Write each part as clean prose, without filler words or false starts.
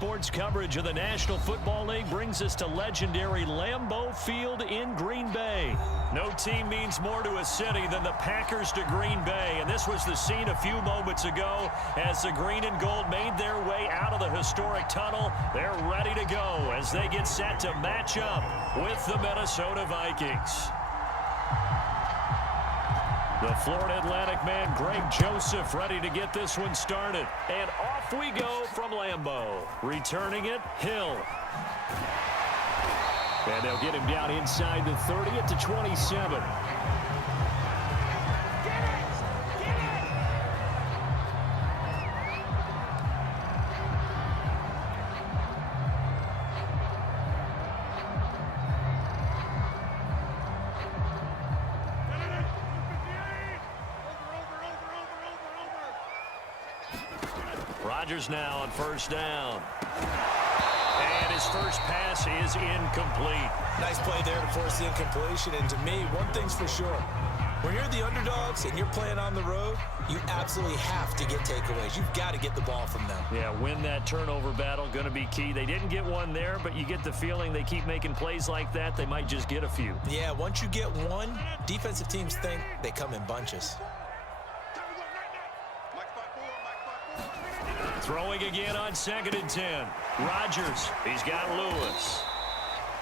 Sports coverage of the National Football League brings us to legendary Lambeau Field in Green Bay. No team means more to a city than the Packers to Green Bay, and this was the scene a few moments ago as the green and gold made their way out of the historic tunnel. They're ready to go as they get set to match up with the Minnesota Vikings. The Florida Atlantic man, Greg Joseph, ready to get this one started. And off we go from Lambeau. Returning it, Hill. And they'll get him down inside the 30 at the 27. Rodgers now on first down. And his first pass is incomplete. Nice play there to force the incompletion. And to me, one thing's for sure. When you're the underdogs and you're playing on the road, you absolutely have to get takeaways. You've got to get the ball from them. Yeah, win that turnover battle, going to be key. They didn't get one there, but you get the feeling they keep making plays like that, they might just get a few. Yeah, once you get one, defensive teams think they come in bunches. Throwing again on 2nd and 10. Rodgers, he's got Lewis.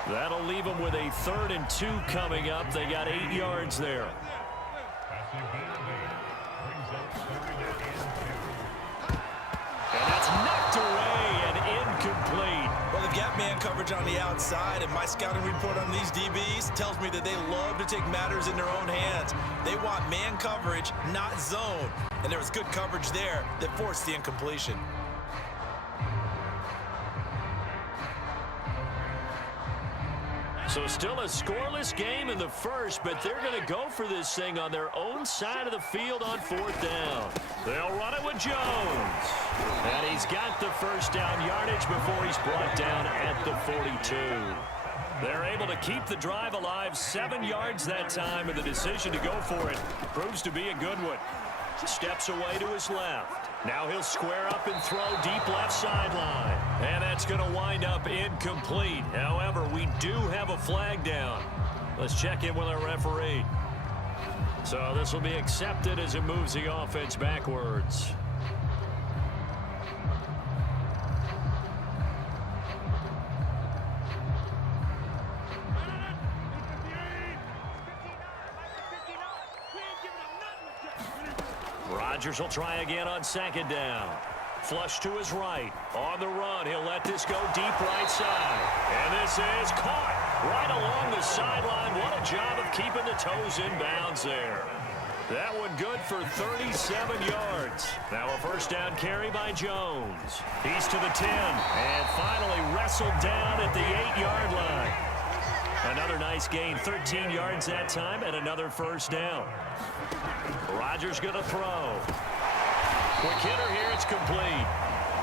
That'll leave him with a 3rd and 2 coming up. They got 8 yards there. And that's knocked away and incomplete. Well, they've got man coverage on the outside, and my scouting report on these DBs tells me that they love to take matters in their own hands. They want man coverage, not zone. And there was good coverage there that forced the incompletion. So still a scoreless game in the first, but they're going to go for this thing on their own side of the field on 4th down. They'll run it with Jones. And he's got the first down yardage before he's brought down at the 42. They're able to keep the drive alive, 7 yards that time, and the decision to go for it proves to be a good one. Steps away to his left. Now he'll square up and throw deep left sideline. And that's going to wind up incomplete. However, we do have a flag down. Let's check in with our referee. So this will be accepted as it moves the offense backwards. Rodgers will try again on 2nd down. Flush to his right. On the run, he'll let this go deep right side. And this is caught right along the sideline. What a job of keeping the toes in bounds there. That one good for 37 yards. Now a first down carry by Jones. He's to the 10 and finally wrestled down at the 8-yard line. Another nice gain, 13 yards that time, and another first down. Rodgers going to throw. Quick hitter here, it's complete.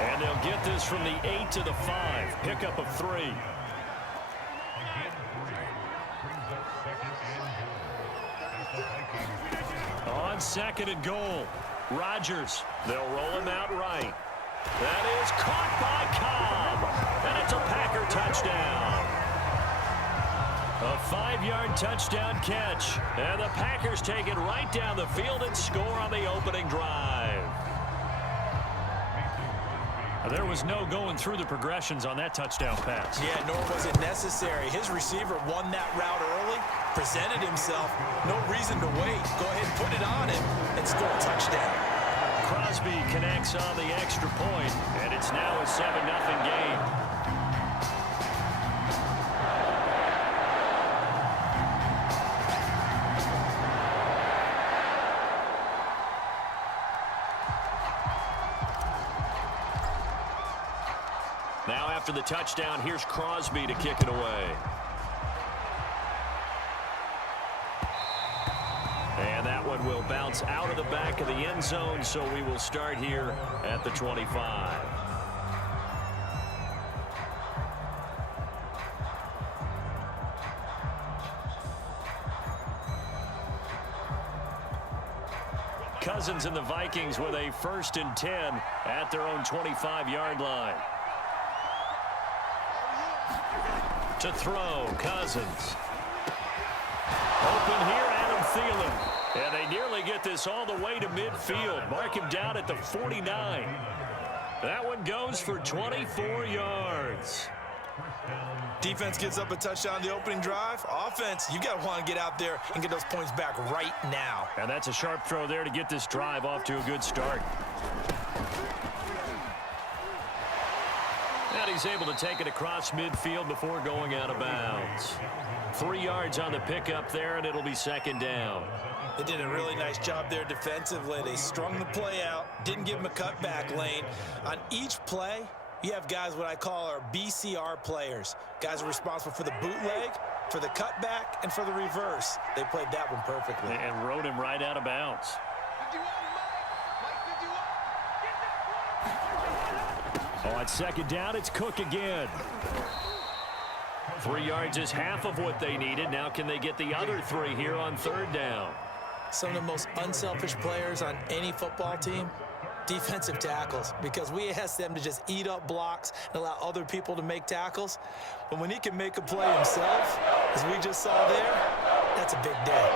And they'll get this from the 8 to the 5. Pickup of 3. On 2nd and goal, Rodgers. They'll roll him out right. That is caught by Cobb. And it's a Packer touchdown. A 5-yard touchdown catch. And the Packers take it right down the field and score on the opening drive. There was no going through the progressions on that touchdown pass. Yeah, nor was it necessary. His receiver won that route early, presented himself. No reason to wait. Go ahead and put it on him and score a touchdown. Crosby connects on the extra point, and it's now a 7-0 game. Now after the touchdown, here's Crosby to kick it away. And that one will bounce out of the back of the end zone, so we will start here at the 25. Cousins and the Vikings with a 1st and 10 at their own 25-yard line. To throw, Cousins. Open here, Adam Thielen. And they nearly get this all the way to midfield. Mark him down at the 49. That one goes for 24 yards. Defense gives up a touchdown the opening drive. Offense, you got to want to get out there and get those points back right now. And that's a sharp throw there to get this drive off to a good start. And he's able to take it across midfield before going out of bounds. 3 yards on the pickup there, and it'll be second down. They did a really nice job there defensively. They strung the play out, didn't give them a cutback lane. On each play, you have guys what I call our BCR players. Guys are responsible for the bootleg, for the cutback, and for the reverse. They played that one perfectly. And rode him right out of bounds. On second down, it's Cook again. 3 yards is half of what they needed. Now can they get the other 3 here on third down? Some of the most unselfish players on any football team, defensive tackles, because we ask them to just eat up blocks and allow other people to make tackles. But when he can make a play himself, as we just saw there, that's a big day.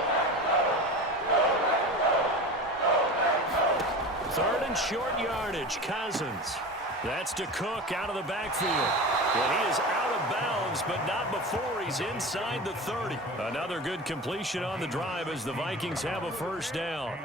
Third and short yardage, Cousins. That's to Cook out of the backfield. Well, he is out of bounds, but not before he's inside the 30. Another good completion on the drive as the Vikings have a first down.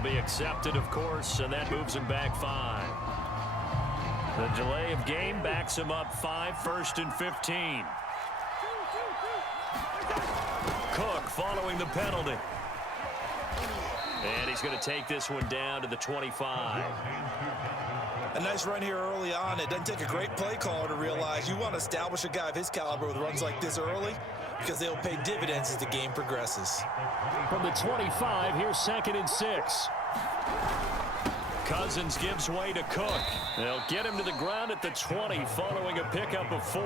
Be accepted, of course, and that moves him back 5. The delay of game backs him up 5, 1st and 15. Cook following the penalty. And he's going to take this one down to the 25. A nice run here early on. It doesn't take a great play caller to realize you want to establish a guy of his caliber with runs like this early, because they'll pay dividends as the game progresses. From the 25, here's 2nd and 6. Cousins gives way to Cook. They'll get him to the ground at the 20 following a pickup of 4.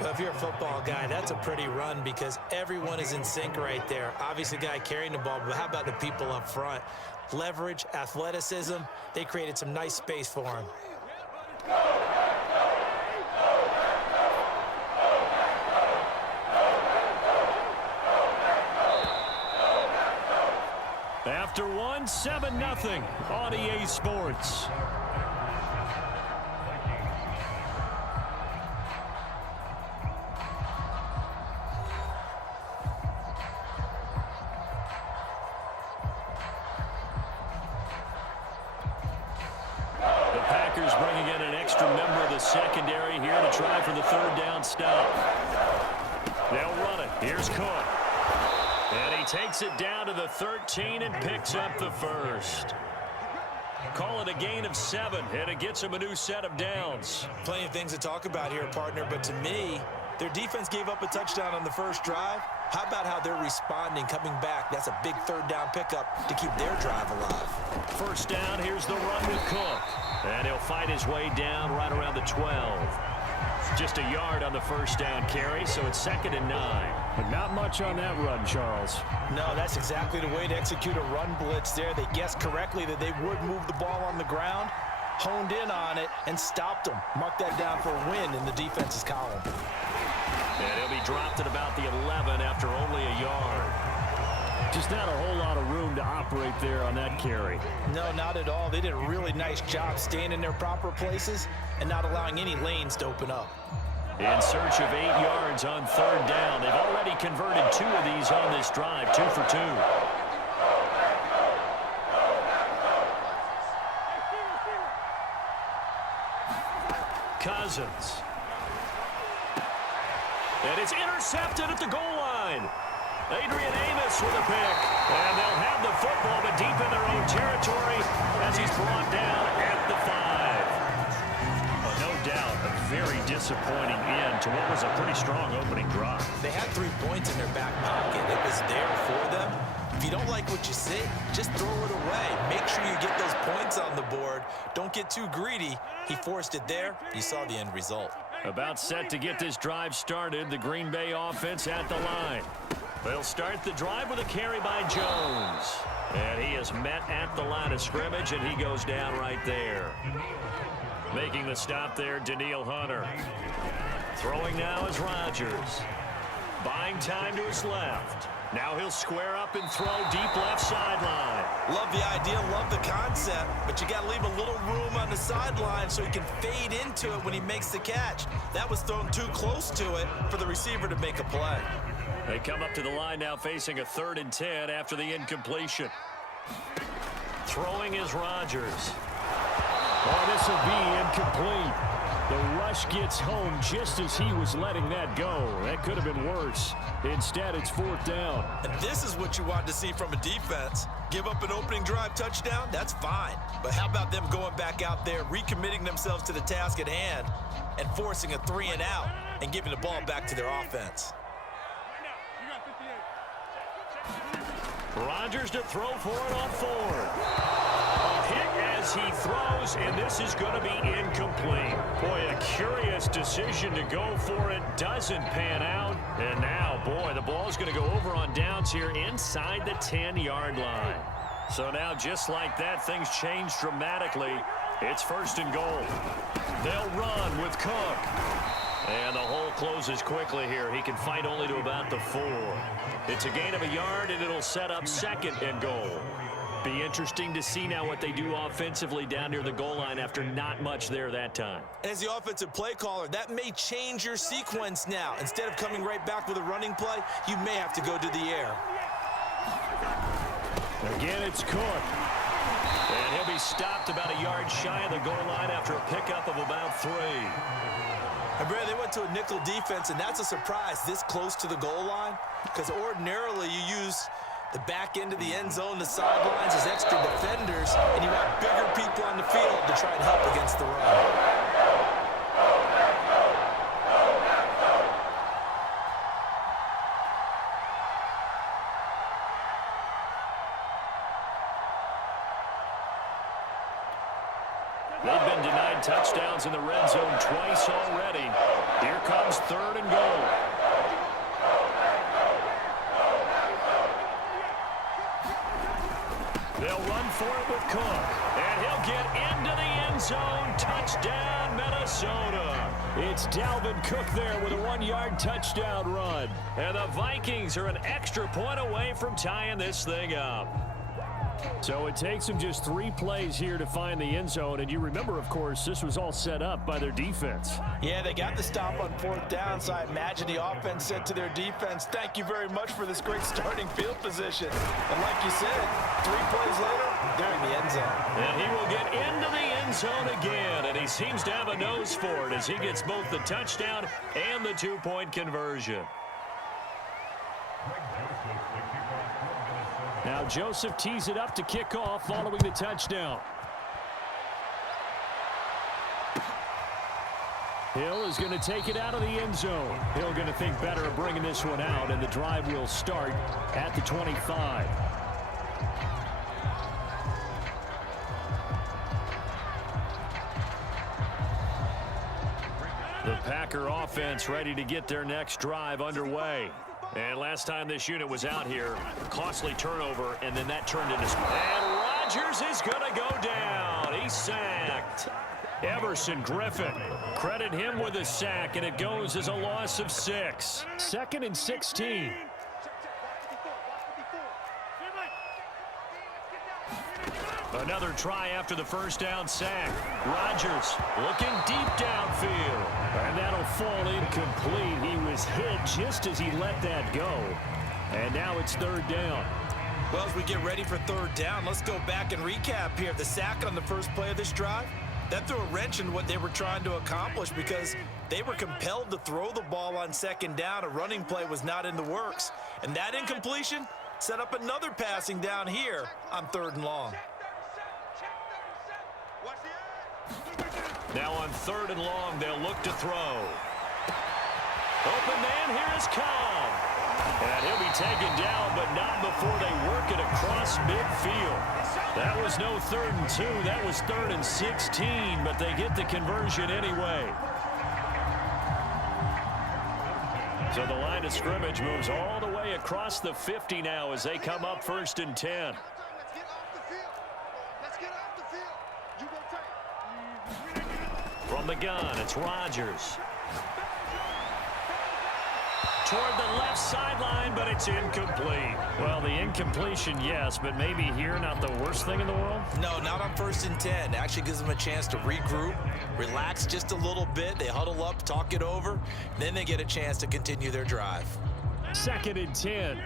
Well, if you're a football guy, that's a pretty run because everyone is in sync right there. Obviously, the guy carrying the ball, but how about the people up front? Leverage, athleticism, they created some nice space for him. After 1, 7-0 on EA Sports. The Packers bringing in an extra member of the secondary here to try for the 3rd down stop. They'll run it. Here's Cook. And he takes it down to the 13 and picks up the 1st. Call it a gain of 7, and it gets him a new set of downs. Plenty of things to talk about here, partner, but to me, their defense gave up a touchdown on the first drive. How about how they're responding, coming back? That's a big 3rd down pickup to keep their drive alive. 1st down, here's the run with Cook. And he'll fight his way down right around the 12. Just a yard on the 1st down carry, so it's 2nd and 9. But not much on that run, Charles. No, that's exactly the way to execute a run blitz there. They guessed correctly that they would move the ball on the ground, honed in on it, and stopped them. Mark that down for a win in the defense's column. And he'll be dropped at about the 11 after only a yard. Just not a whole lot of room to operate there on that carry. No, not at all. They did a really nice job staying in their proper places and not allowing any lanes to open up. In search of 8 yards on 3rd down. They've already converted 2 of these on this drive, 2 for 2. Cousins. And it's intercepted at the goal line. Adrian Amos with a pick. And they'll have the football, but deep in their own territory as he's brought down at the 5. No doubt, a very disappointing end to what was a pretty strong opening drive. They had 3 points in their back pocket. It was there for them. If you don't like what you see, just throw it away. Make sure you get those points on the board. Don't get too greedy. He forced it there. You saw the end result. About set to get this drive started, the Green Bay offense at the line. They'll start the drive with a carry by Jones. And he is met at the line of scrimmage, and he goes down right there. Making the stop there, Danielle Hunter. Throwing now is Rodgers. Buying time to his left. Now he'll square up and throw deep left sideline. Love the idea, love the concept, but you got to leave a little room on the sideline so he can fade into it when he makes the catch. That was thrown too close to it for the receiver to make a play. They come up to the line now facing a 3rd and 10 after the incompletion. Throwing is Rodgers. Oh, this will be incomplete. The rush gets home just as he was letting that go. That could have been worse. Instead, it's 4th down. And this is what you want to see from a defense. Give up an opening drive touchdown, that's fine. But how about them going back out there, recommitting themselves to the task at hand, and forcing a 3 and out and giving the ball back to their offense? Rodgers to throw for it on 4th. A hit as he throws, and this is going to be incomplete. Boy, a curious decision to go for it. Doesn't pan out. And now, boy, the ball's going to go over on downs here inside the 10-yard line. So now, just like that, things change dramatically. It's 1st and goal. They'll run with Cook. And the hole closes quickly here. He can fight only to about the 4. It's a gain of a yard, and it'll set up 2nd and goal. Be interesting to see now what they do offensively down near the goal line after not much there that time. As the offensive play caller, that may change your sequence now. Instead of coming right back with a running play, you may have to go to the air. Again, it's Cook. And he'll be stopped about a yard shy of the goal line after a pickup of about 3. And Brad, they went to a nickel defense, and that's a surprise this close to the goal line, because ordinarily you use the back end of the end zone, the sidelines as extra defenders, and you want bigger people on the field to try and help against the run. They've been denied touchdowns in the red zone twice already. Here comes 3rd and goal. They'll run for it with Cook. And he'll get into the end zone. Touchdown, Minnesota. It's Dalvin Cook there with a 1-yard touchdown run. And the Vikings are an extra point away from tying this thing up. So it takes them just 3 plays here to find the end zone. And you remember, of course, this was all set up by their defense. Yeah, they got the stop on 4th down, so I imagine the offense said to their defense, thank you very much for this great starting field position. And like you said, 3 plays later, they're in the end zone. And he will get into the end zone again. And he seems to have a nose for it as he gets both the touchdown and the 2-point conversion. Now Joseph tees it up to kick off following the touchdown. Hill is going to take it out of the end zone. Hill going to think better of bringing this one out, and the drive will start at the 25. The Packer offense ready to get their next drive underway. And last time this unit was out here, costly turnover, and then that turned into... And Rodgers is going to go down. He's sacked. Everson Griffin, credit him with a sack, and it goes as a loss of 6. 2nd and 16. Another try after the first down sack. Rodgers looking deep downfield. And that'll fall incomplete. He was hit just as he let that go. And now it's 3rd down. Well, as we get ready for 3rd down, let's go back and recap here. The sack on the first play of this drive, that threw a wrench in what they were trying to accomplish because they were compelled to throw the ball on 2nd down. A running play was not in the works. And that incompletion set up another passing down here on 3rd and long. Now on 3rd and long, they'll look to throw. Open man, here is Cobb. And he'll be taken down, but not before they work it across midfield. That was no 3rd and 2. That was 3rd and 16, but they get the conversion anyway. So the line of scrimmage moves all the way across the 50 now as they come up 1st and 10. From the gun, it's Rodgers. Toward the left sideline, but it's incomplete. Well, the incompletion, yes, but maybe here not the worst thing in the world? No, not on 1st and 10. It actually gives them a chance to regroup, relax just a little bit. They huddle up, talk it over, then they get a chance to continue their drive. 2nd and 10.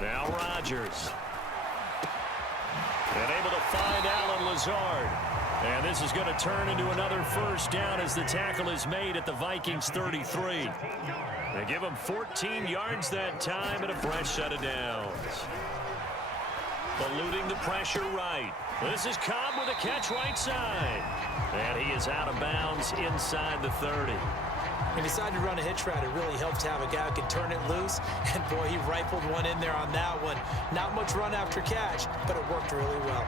Now Rodgers. And able to find Allen Lazard. And this is going to turn into another 1st down as the tackle is made at the Vikings 33. They give him 14 yards that time and a fresh set of downs. Eluding the pressure right. This is Cobb with a catch right side. And he is out of bounds inside the 30. He decided to run a hitch route. It really helps to have a guy who can turn it loose. And, boy, he rifled one in there on that one. Not much run after catch, but it worked really well.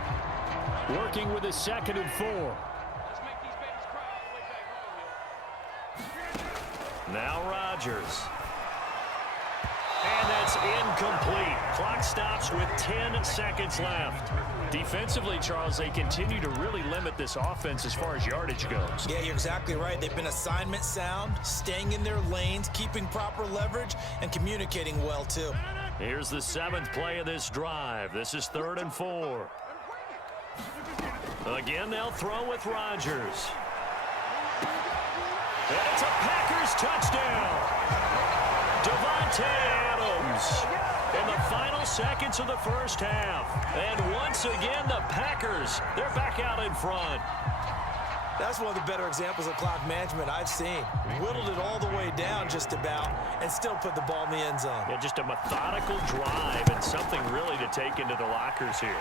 Working with a 2nd and 4. Now Rodgers. And that's incomplete. Clock stops with 10 seconds left. Defensively, Charles, they continue to really limit this offense as far as yardage goes. Yeah, you're exactly right. They've been assignment sound, staying in their lanes, keeping proper leverage, and communicating well, too. Here's the 7th play of this drive. This is 3rd and 4. Again, they'll throw with Rodgers. And it's a Packers touchdown. Davante Adams in the final seconds of the 1st half. And once again, the Packers, they're back out in front. That's one of the better examples of clock management I've seen. Whittled it all the way down just about and still put the ball in the end zone. Yeah, just a methodical drive and something really to take into the lockers here.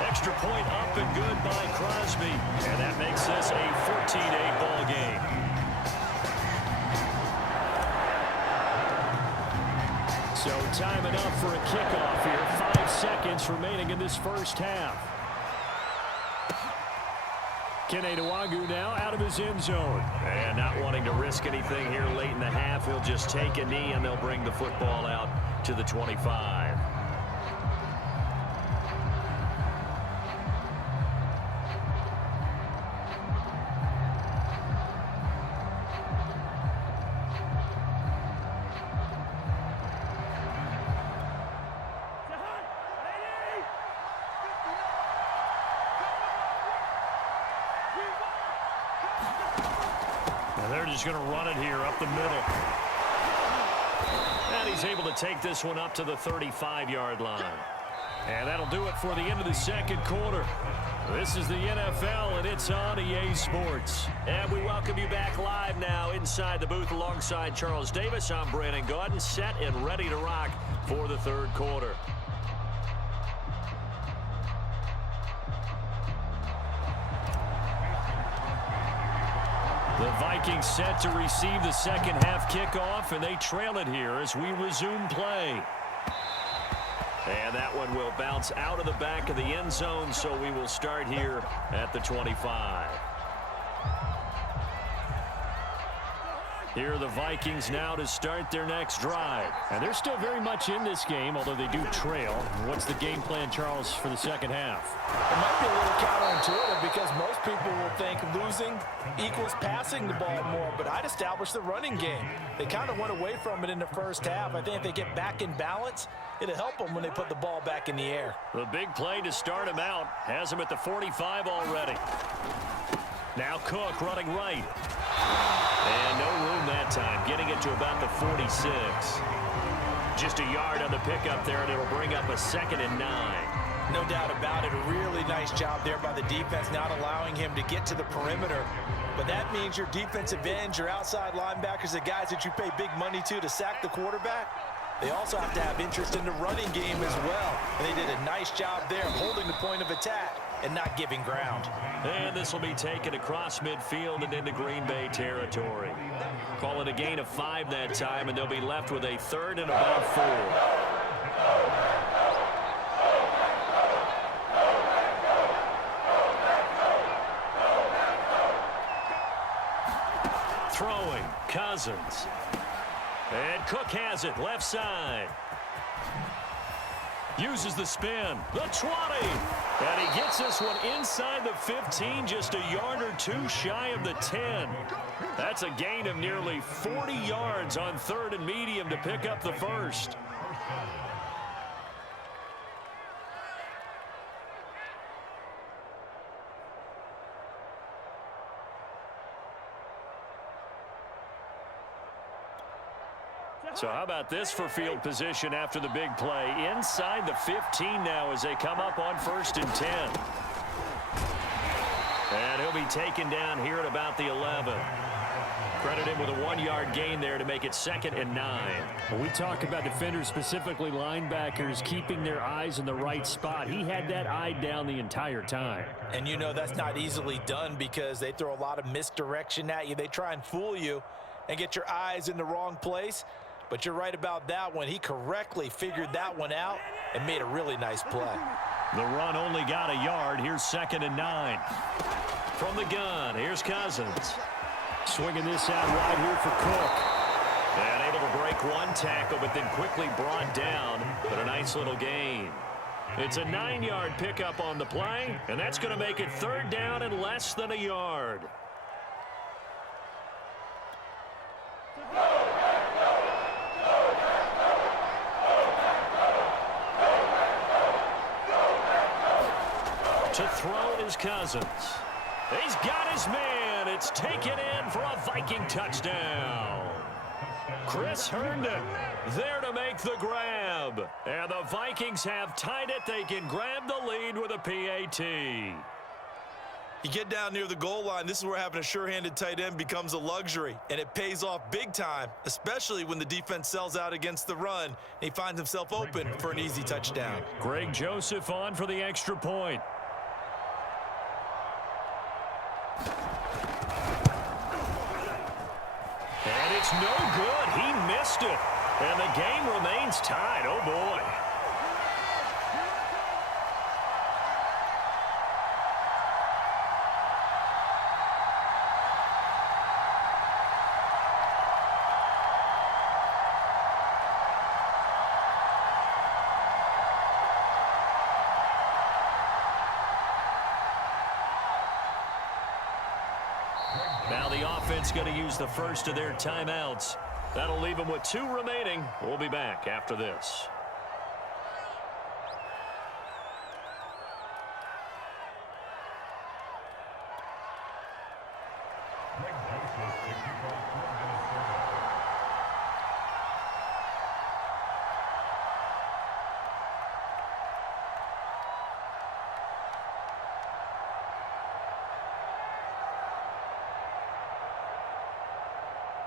Extra point up and good by Crosby. And that makes this a 14-8 ball game. So timing up for a kickoff here. 5 seconds remaining in this 1st half. Kene Nwangwu now out of his end zone. And not wanting to risk anything here late in the half, he'll just take a knee and they'll bring the football out to the 25. They're just going to run it here up the middle. And he's able to take this one up to the 35-yard line. And that'll do it for the end of the 2nd quarter. This is the NFL, and it's on EA Sports. And we welcome you back live now inside the booth alongside Charles Davis. I'm Brandon Gaudin, set and ready to rock for the 3rd quarter. The Vikings set to receive the 2nd half kickoff, and they trail it here as we resume play. And that one will bounce out of the back of the end zone, so we will start here at the 25. Here are the Vikings now to start their next drive. And they're still very much in this game, although they do trail. What's the game plan, Charles, for the 2nd half? It might be a little counterintuitive because most people will think losing equals passing the ball more, but I'd establish the running game. They kind of went away from it in the 1st half. I think if they get back in balance, it'll help them when they put the ball back in the air. The big play to start him out has him at the 45 already. Now Cook running right. And no room that time, getting it to about the 46. Just a yard on the pickup there, and it'll bring up a 2nd and 9. No doubt about it. A really nice job there by the defense, not allowing him to get to the perimeter. But that means your defensive ends, your outside linebackers, the guys that you pay big money to sack the quarterback, They also have to have interest in the running game as well. And they did a nice job there of holding the point of attack and not giving ground. And this will be taken across midfield and into Green Bay territory. Call it a gain of 5 that time, and they'll be left with a 3rd and about 4. Throwing, Cousins. And Cook has it, left side. Uses the spin, the 20. And he gets this one inside the 15, just a yard or 2 shy of the 10. That's a gain of nearly 40 yards on 3rd and medium to pick up the first. So how about this for field position after the big play? Inside the 15 now as they come up on 1st and 10. And he'll be taken down here at about the 11. Credit him with a 1-yard gain there to make it 2nd and 9. When we talk about defenders, specifically linebackers, keeping their eyes in the right spot, he had that eye down the entire time. And you know that's not easily done because they throw a lot of misdirection at you. They try and fool you and get your eyes in the wrong place. But you're right about that one. He correctly figured that one out and made a really nice play. The run only got a yard. Here's 2nd and 9. From the gun, here's Cousins. Swinging this out wide here for Cook. And able to break one tackle, but then quickly brought down. But a nice little gain. It's a 9-yard pickup on the play, and that's going to make it 3rd down and less than a yard. To throw is Cousins. He's got his man. It's taken in for a Viking touchdown. Chris Herndon there to make the grab. And the Vikings have tied it. They can grab the lead with a PAT. You get down near the goal line, this is where having a sure-handed tight end becomes a luxury, and it pays off big time, especially when the defense sells out against the run, and he finds himself open for an easy touchdown. Greg Joseph on for the extra point. And it's no good. He missed it. And the game remains tied. Oh, boy. Now the offense going to use the first of their timeouts. That'll leave them with 2 remaining. We'll be back after this.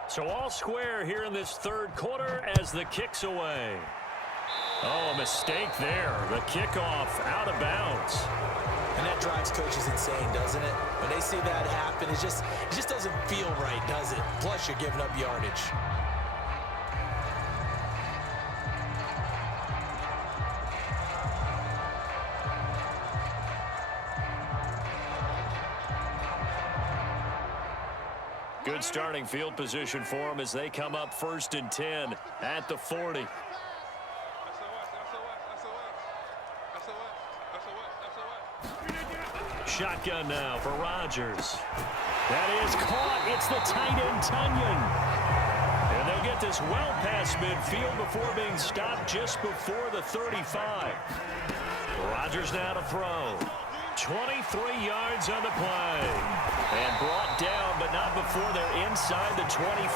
So all square here in this 3rd quarter as the kick's away. Oh, a mistake there. The kickoff out of bounds. And that drives coaches insane, doesn't it? When they see that happen, it just doesn't feel right, does it? Plus, you're giving up yardage. Good starting field position for them as they come up 1st and 10 at the 40. Shotgun now for Rodgers. That is caught. It's the tight end, Tunyon. And they'll get this well past midfield before being stopped just before the 35. Rodgers now to throw. 23 yards on the play. And brought down, but not before they're inside the 25.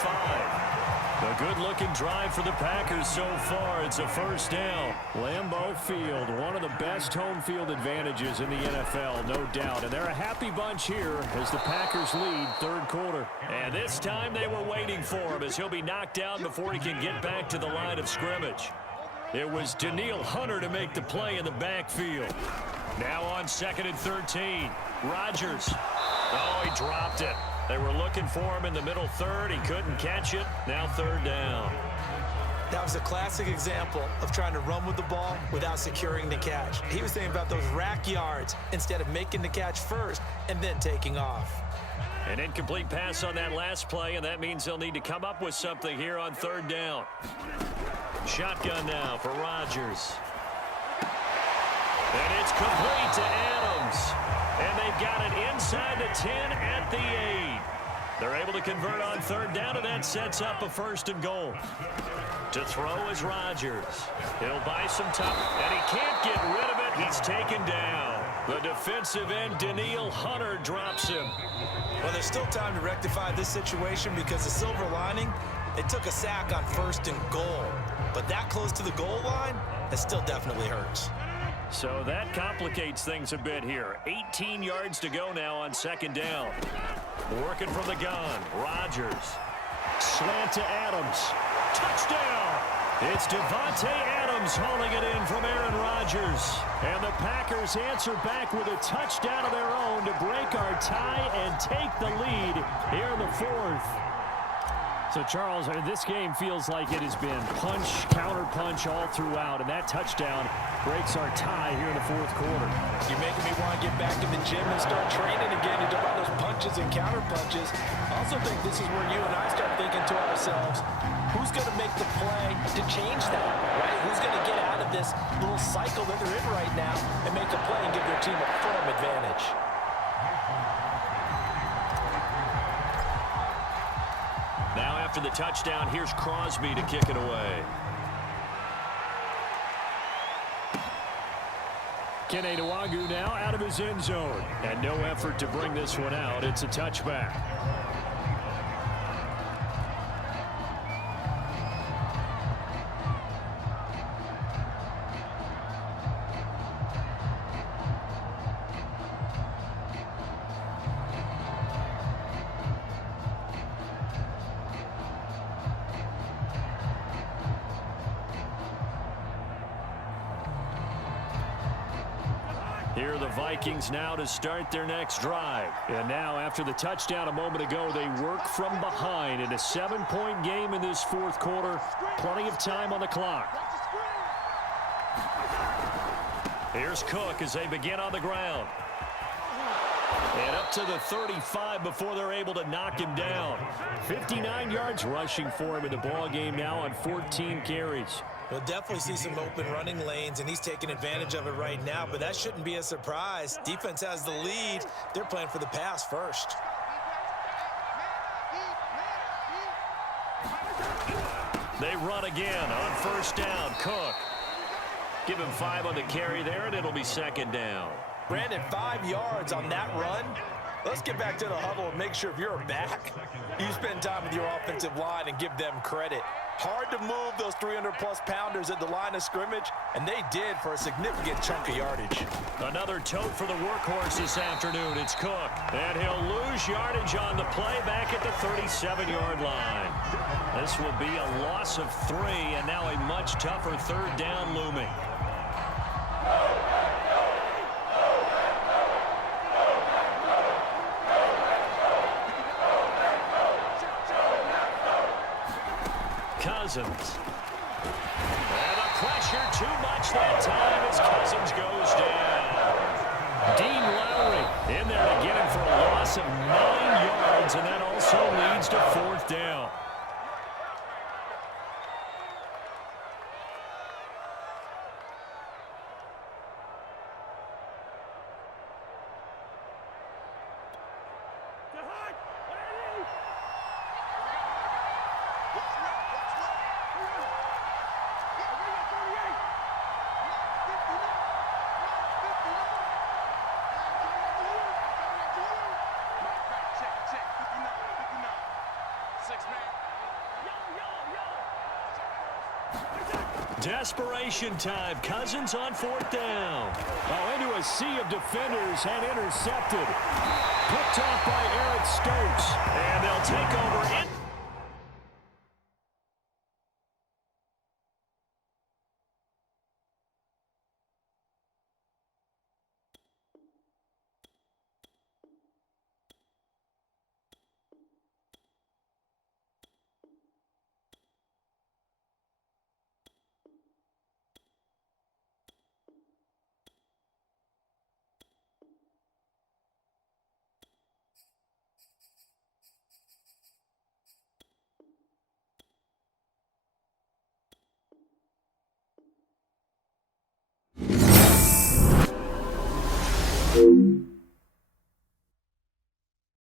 A good-looking drive for the Packers so far. It's a first down. Lambeau Field, one of the best home field advantages in the NFL, no doubt. And they're a happy bunch here as the Packers lead third quarter. And this time they were waiting for him as he'll be knocked down before he can get back to the line of scrimmage. It was Danielle Hunter to make the play in the backfield. Now on 2nd and 13. Rodgers. Oh, he dropped it. They were looking for him in the middle third. He couldn't catch it. Now third down. That was a classic example of trying to run with the ball without securing the catch. He was thinking about those rack yards instead of making the catch first and then taking off. An incomplete pass on that last play, and that means they'll need to come up with something here on third down. Shotgun now for Rodgers. And it's complete to Adams. And they've got it inside the 10 at the 8. They're able to convert on third down, and that sets up a 1st and goal. To throw is Rodgers. He'll buy some time, and he can't get rid of it. He's taken down. The defensive end, Danielle Hunter, drops him. Well, there's still time to rectify this situation because the silver lining, they took a sack on 1st and goal. But that close to the goal line, that still definitely hurts. So that complicates things a bit here. 18 yards to go now on 2nd down. Working from the gun, Rodgers. Slant to Adams. Touchdown! It's Devontae Adams hauling it in from Aaron Rodgers. And the Packers answer back with a touchdown of their own to break our tie and take the lead here in the 4th. So, Charles, this game feels like it has been punch, counter-punch all throughout, and that touchdown breaks our tie here in the 4th quarter. You're making me want to get back in the gym and start training again. You talk about those punches and counter-punches. I also think this is where you and I start thinking to ourselves, who's going to make the play to change that, right? Who's going to get out of this little cycle that they're in right now and make a play and give their team a firm advantage? Now after the touchdown, here's Crosby to kick it away. Kene Nwangwu now out of his end zone. And no effort to bring this one out. It's a touchback. Here are the Vikings now to start their next drive. And now, after the touchdown a moment ago, they work from behind in a 7-point game in this 4th quarter. Plenty of time on the clock. Here's Cook as they begin on the ground. And up to the 35 before they're able to knock him down. 59 yards rushing for him in the ball game now on 14 carries. We'll definitely see some open running lanes, and he's taking advantage of it right now, but that shouldn't be a surprise. Defense has the lead. They're playing for the pass first. They run again on 1st down. Cook. Give him 5 on the carry there, and it'll be 2nd down. Brandon, 5 yards on that run. Let's get back to the huddle and make sure if you're a back, you spend time with your offensive line and give them credit. Hard to move those 300-plus pounders at the line of scrimmage, and they did for a significant chunk of yardage. Another tote for the workhorse this afternoon. It's Cook. And he'll lose yardage on the play back at the 37-yard line. This will be a loss of 3, and now a much tougher 3rd down looming. Cousins. And the pressure too much that time as Cousins goes down. Dean Lowry in there to get him for a loss of 9 yards, and that also leads to 4th down. Desperation time. Cousins on 4th down. Oh, into a sea of defenders and intercepted. Picked off by Eric Stokes. And they'll take over in